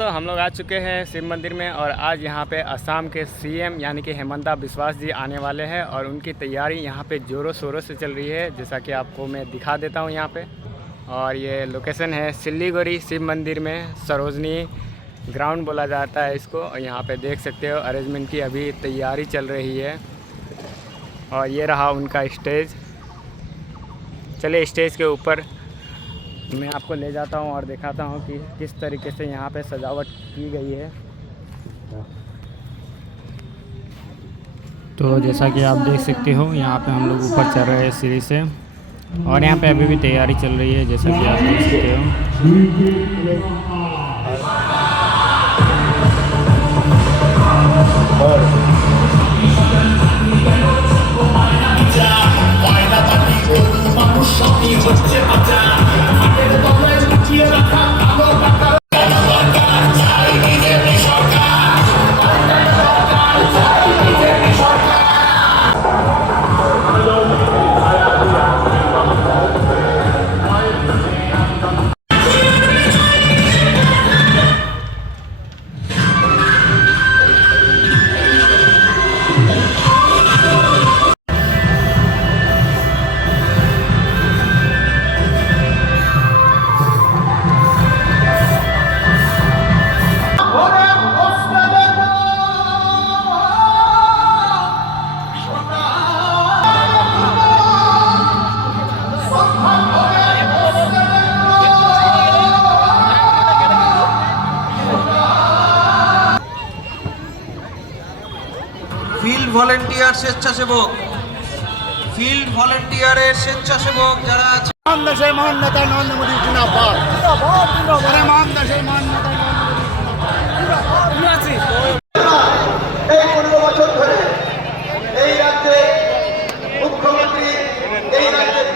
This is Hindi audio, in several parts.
दोस्तों, हम लोग आ चुके हैं शिव मंदिर में और आज यहाँ पे असम के सीएम यानी कि हेमंता बिस्वा जी आने वाले हैं और उनकी तैयारी यहाँ पे ज़ोरों शोरों से चल रही है, जैसा कि आपको मैं दिखा देता हूँ यहाँ पे। और ये लोकेशन है सिल्लीगुड़ी शिव मंदिर में, सरोजनी ग्राउंड बोला जाता है इसको। और यहाँ पे देख सकते हो अरेंजमेंट की अभी तैयारी चल रही है। और ये रहा उनका स्टेज। चलिए स्टेज के ऊपर मैं आपको ले जाता हूँ और दिखाता हूँ कि किस तरीके से यहाँ पे सजावट की गई है। तो जैसा कि आप देख सकते हो, यहाँ पे हम लोग ऊपर चल रहे हैं सीढ़ी से और यहाँ पे अभी भी तैयारी चल रही है, जैसा कि आप देख सकते ফিল্ড ভলেন্টিয়ার স্বেচ্ছাসেবক, ফিল্ড ভলেন্টিয়ারের স্বেচ্ছাসেবক যারা আছে। মান দেশে মান নেতা নরেন্দ্র মোদী জিন্দাবাদ, জিন্দাবাদ, জিন্দাবাদ। মান দেশে মান নেতা নরেন্দ্র মোদী জিন্দাবাদ। এই 15 বছর ধরে এই রাজ্যে মুখ্যমন্ত্রী, এই রাজ্যের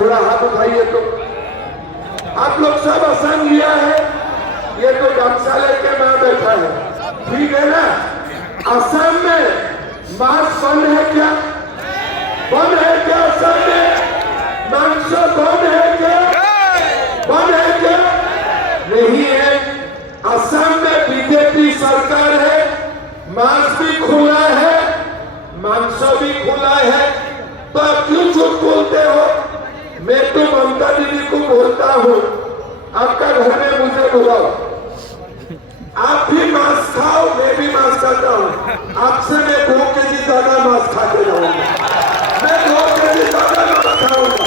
थोड़ा हाथ उठाइए तो आप लोग सब असम लिया है। ये तो धर्मशाला के मां बैठा है, ठीक है ना। असम में मांस बंद है क्या? बंद है क्या? असम में मांस बंद है क्या? बंद है क्या? नहीं है। असम में बीजेपी सरकार है, मांस भी खुला है, मांस भी खुला है, तो आप क्यों झूठ बोलते हो? मैं तो ममता दीदी को बोलता हूँ, आपका घर में मुझे बुलाओ, आप भी मांस खाओ, मैं भी मांस खाता हूँ। आपसे मैं 2 केजी ज्यादा मांस खाते रहूंगा, मैं 2 केजी ज्यादा मांस खाऊंगा।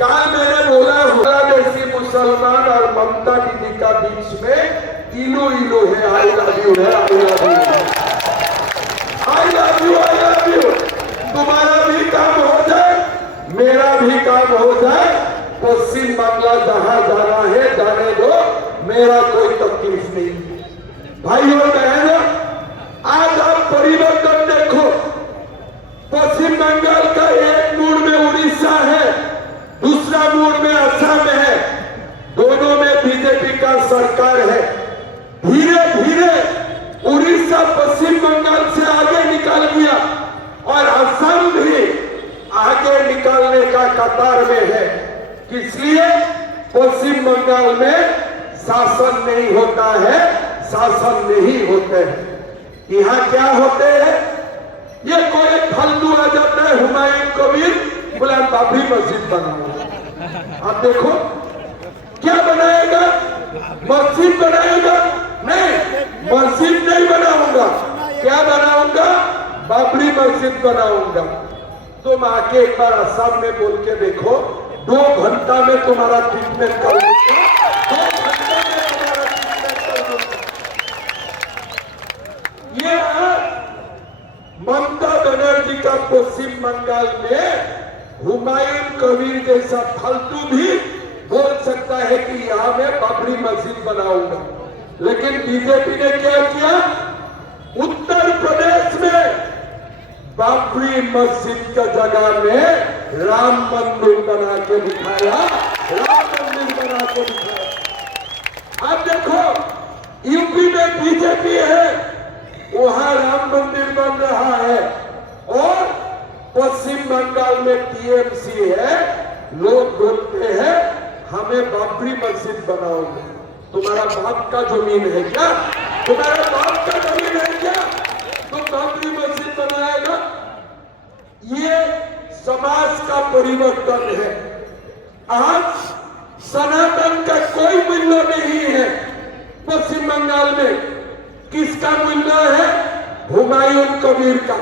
कल मैंने बोला बांग्लादेशी मुसलमान और ममता दीदी का बीच में इलू इलू है, आई लव यू है, I love you, I love you, I love you. तुम्हारा भी काम हो जाए, मेरा भी काम हो जाए, पश्चिम बांग्ला जहां जाना है जाने दो, मेरा कोई तकलीफ नहीं। भाइयों बहनों, आज आप परिवर्तन देखो। पश्चिम बंगाल का एक मूड में उड़ीसा है, दूसरा मूड में असम है, दोनों में बीजेपी का सरकार है। धीरे धीरे उड़ीसा पश्चिम बंगाल से आगे निकल कतार में है। इसलिए पश्चिम बंगाल में शासन नहीं होता है, शासन नहीं होते हैं। यहाँ क्या होते हैं, ये कोई फालतू आ जाता है, हुमायूं कबीर बोला बाबरी मस्जिद बनाऊंगा। आप देखो क्या बनाएगा, मस्जिद बनाएगा? नहीं, मस्जिद नहीं बनाऊंगा, क्या बनाऊंगा? बाबरी मस्जिद बनाऊंगा। तुम आके एक बार असम में बोल के देखो, 2 घंटा में तुम्हारा ट्रीटमेंट कर दूंगा, 2 घंटे में तुम्हारा ट्रीटमेंट कर दूंगा। ये ममता बनर्जी का पश्चिम बंगाल में हुमायूं कबीर जैसा फालतू भी बोल सकता है कि यहां मैं बाबरी मस्जिद बनाऊंगा। लेकिन बीजेपी ने क्या किया, उत्तर प्रदेश में बाबरी मस्जिद का जगह में राम मंदिर बना के दिखाया, राम मंदिर बना के दिखाया। आप देखो यूपी में बीजेपी है, वहां राम मंदिर बन रहा है, और पश्चिम बंगाल में टीएमसी है, लोग बोलते हैं हमें बाबरी मस्जिद बनाओगे। तुम्हारा बाप का जमीन है क्या? तुम्हारा बाप का जमीन है क्या? तो बाबरी मस्जिद बनाएगा? ये समाज का परिवर्तन है। आज सनातन का कोई मूल्य नहीं है पश्चिम बंगाल में। किसका मूल्य है? हुमायूं कबीर का।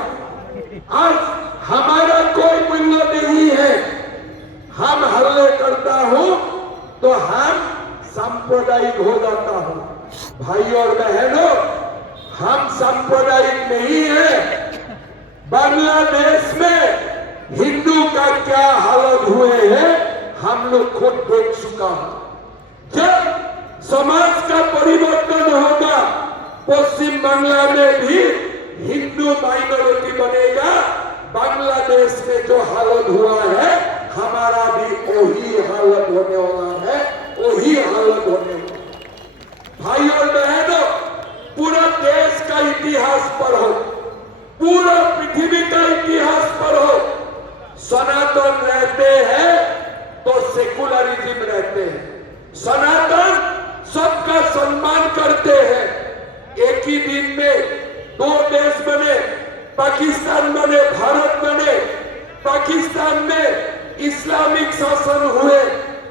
आज हमारा कोई मूल्य नहीं है। हम हल्ले करता हूं तो हम सांप्रदायिक हो जाता हूं। भाई और बहनों, हम सांप्रदायिक नहीं है। बांग्लादेश में हिंदू का क्या हालत हुए हैं हम लोग खुद देख चुका हूं। जब समाज का परिवर्तन होगा, पश्चिम बांग्ला में भी हिंदू माइनॉरिटी बनेगा। बांग्लादेश में जो हालत हुआ है, हमारा भी वही हालत होने वाला है, वही हालत होने वाला है। भाई और बहनों, पूरा देश का इतिहास पढ़ो, पूरा पृथ्वी का इतिहास पढ़ो। सनातन रहते हैं तो सेकुलरिज्म रहते हैं। सनातन सबका सम्मान करते हैं। एक ही दिन में 2 देश बने, पाकिस्तान बने, भारत बने। पाकिस्तान में इस्लामिक शासन हुए,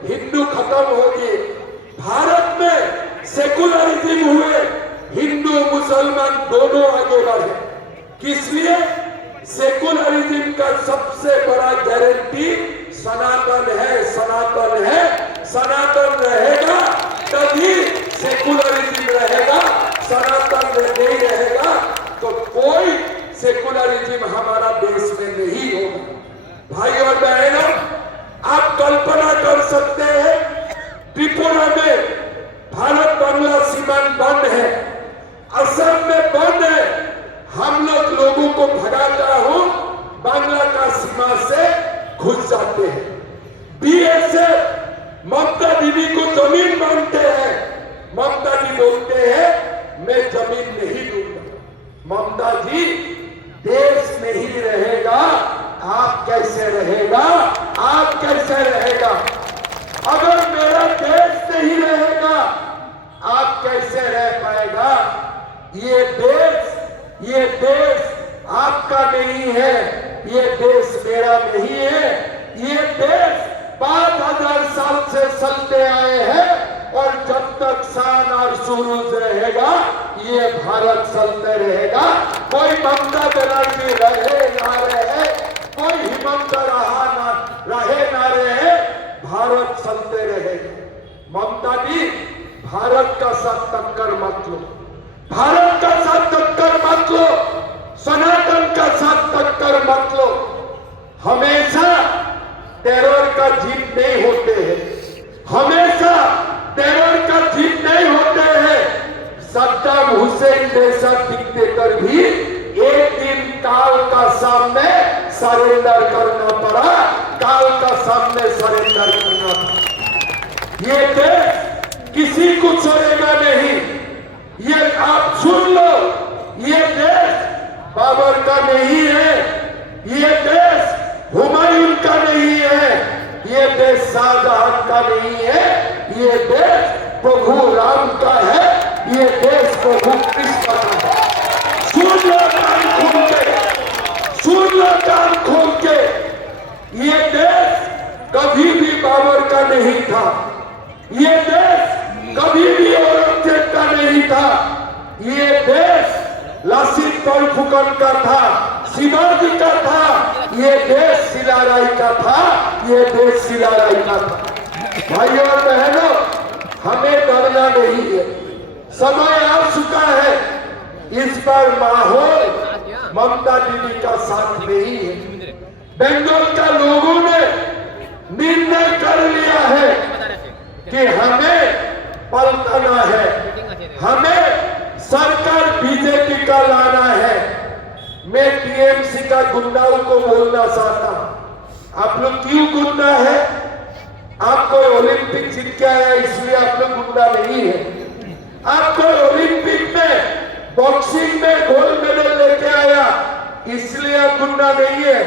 हिंदू खत्म हो गए। भारत में सेकुलरिज्म हुए, हिंदू मुसलमान दोनों आगे बढ़े। किस लिए? सेकुलरिज्म का सबसे बड़ा गारंटी सनातन है, सनातन है। सनातन रहेगा तभी सेकुलरिज्म रहेगा। सनातन नहीं रहेगा तो कोई सेकुलरिज्म हमारा देश में नहीं होगा। भाई और बहनों, आप कल्पना कर सकते हैं, त्रिपुरा में भारत बांग्ला सीमा बंद है, असम में बंद है। हम लोगों को भगाता हूं, बांग्ला का सीमा से घुस जाते हैं। बीएसएफ ममता दीदी को जमीन मांगते हैं। ममता जी बोलते हैं मैं जमीन नहीं दूंगा। ममता जी, देश नहीं रहेगा, आप कैसे रहेगा? आप कैसे रहेगा? अगर मेरा देश नहीं रहेगा, आप कैसे रह पाएगा? ये देश आपका नहीं है, ये देश मेरा नहीं है। ये देश 5000 साल से चलते आए हैं, और जब तक सान और सूरज रहेगा, ये भारत चलते रहेगा। कोई ममता बनर्जी रहे ना रहे, कोई हिमंत रहे ना रहे, भारत चलते रहेगा। ममता जी, भारत का साथ टक्कर मत लो, भारत का साथ टक्कर मत लो, सनातन का साथ टक्कर मत लो। हमेशा टेरर का जीत नहीं होते हैं, हमेशा टेरर का जीत नहीं होते हैं। सद्दाम हुसैन जैसा डिक्टेटर भी एक दिन काल का सामने सरेंडर करना पड़ा, काल का सामने सरेंडर करना पड़ा। ये देश किसी को छोड़ेगा नहीं। ये आप सुन लो, ये देश बाबर का नहीं है, ये देश हुमायूं का नहीं है, शाहजहां का नहीं है, ये देश प्रभु राम का है, ये देश प्रभु कृष्ण का है। सुन लो कान खोल के, सुन लो कान खोल के, ये देश कभी भी बाबर का नहीं था, ये देश कभी भी औरंगजेब का नहीं था, ये देश लासित बरफुकन का था, शिवाजी का था, ये देश सिलाराय का था, ये देश सिलाराय का था। भाइयों और बहनों, हमें डरना नहीं है, समय आ चुका है। इस बार माहौल ममता दीदी का साथ नहीं है। बंगाल का लोगों ने निर्णय कर लिया है कि हमें पलटना है, हमें सरकार बीजेपी का लाना है। मैं टीएमसी का गुंडाओं को बोलना चाहता हूं, आप लोग क्यों गुंडा है? आप कोई ओलंपिक जीत के आया इसलिए आप लोग गुंडा नहीं है। आप कोई ओलंपिक में बॉक्सिंग में गोल्ड मेडल लेके आया इसलिए आप गुंडा नहीं है।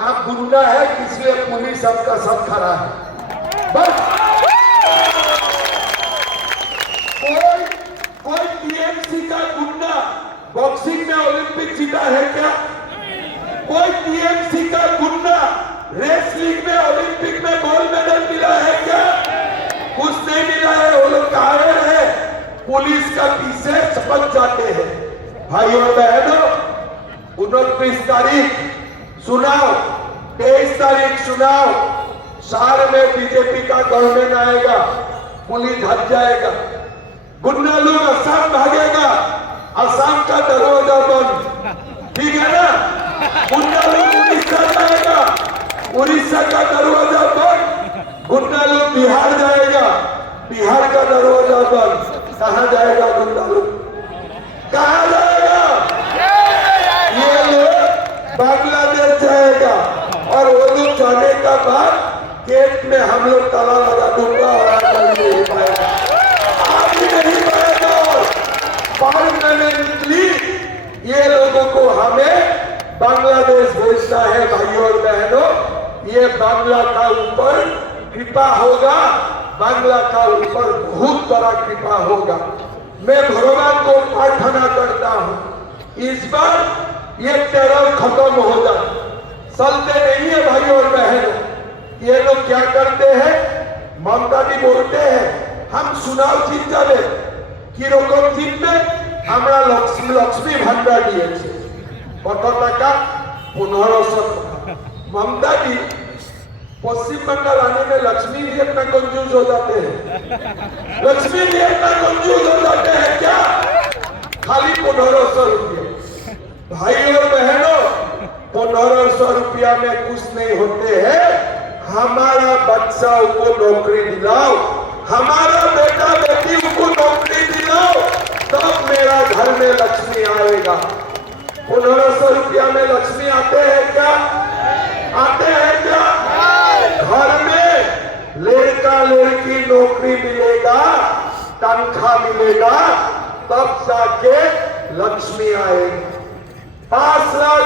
आप गुंडा है इसलिए पुलिस आपका साथ खड़ा है। बस कोई टीएमसी का गुंडा बॉक्सिंग में ओलंपिक जीता है क्या? कोई टीएमसी का गुंडा रेसलिंग में ओलंपिक में गोल्ड मेडल मिला है क्या? कुछ नहीं मिला है। वो लोग कारण है पुलिस का पीछे छपक जाते हैं। भाइयों बहनों, 29 तारीख चुनाव, 23 तारीख चुनाव, शहर में बीजेपी का गवर्नमेंट आएगा, पुलिस हट जाएगा, गुंडा लोग असम भागेगा, असम का दरवाजा बंद, ठीक है ना? गुंडा लोग उड़ीसा जाएगा, उड़ीसा का दरवाजा बंद, गुंडा लोग बिहार जाएगा, बिहार का दरवाजा बंद। कहाँ जाएगा गुंडा लोग? कहाँ जाएगा? ये लोग बांग्लादेश जाएगा और वो लोग जाने का बाद गेट में हम लोग ताला लगा दूंगा और आप नहीं पाएगा, आप ही नहीं पाएगा। परमानेंटली ये लोगों को हमें बांग्लादेश भेजना है। भाइयों और बहनों, ये बांग्ला का ऊपर कृपा होगा, बांग्ला का ऊपर बहुत बड़ा कृपा होगा। मैं भगवान को प्रार्थना करता हूँ इस बार ये टेरर खत्म हो जाए। चलते नहीं है भाइयों और बहनों, ये लोग क्या करते हैं? ममता जी बोलते हैं हम चुनाव जीत जाए कि रकम जीतবে আমরা লক্ষ্মী ভান্ডার দিয়েছে, কত টাকা? 1500 টাকা। ममता जी पश्चिम बंगाल आने में लक्ष्मी जी इतना कंजूस हो जाते हैं, लक्ष्मी जी इतना कंजूस हो जाते हैं क्या? खाली 1500 रुपया। भाई और बहनों, 1500 रुपया में कुछ नहीं होते हैं। हमारा बच्चा को नौकरी दिलाओ, हमारा बेटा बेटी को नौकरी दिलाओ, तब मेरा घर में लक्ष्मी आएगा। 1500 रुपया में लक्ष्मी आते हैं क्या? आते हैं क्या? घर में लड़का लड़की नौकरी मिलेगा, तनख्वाह मिलेगा, तब जाके लक्ष्मी आएगी। 5 लाख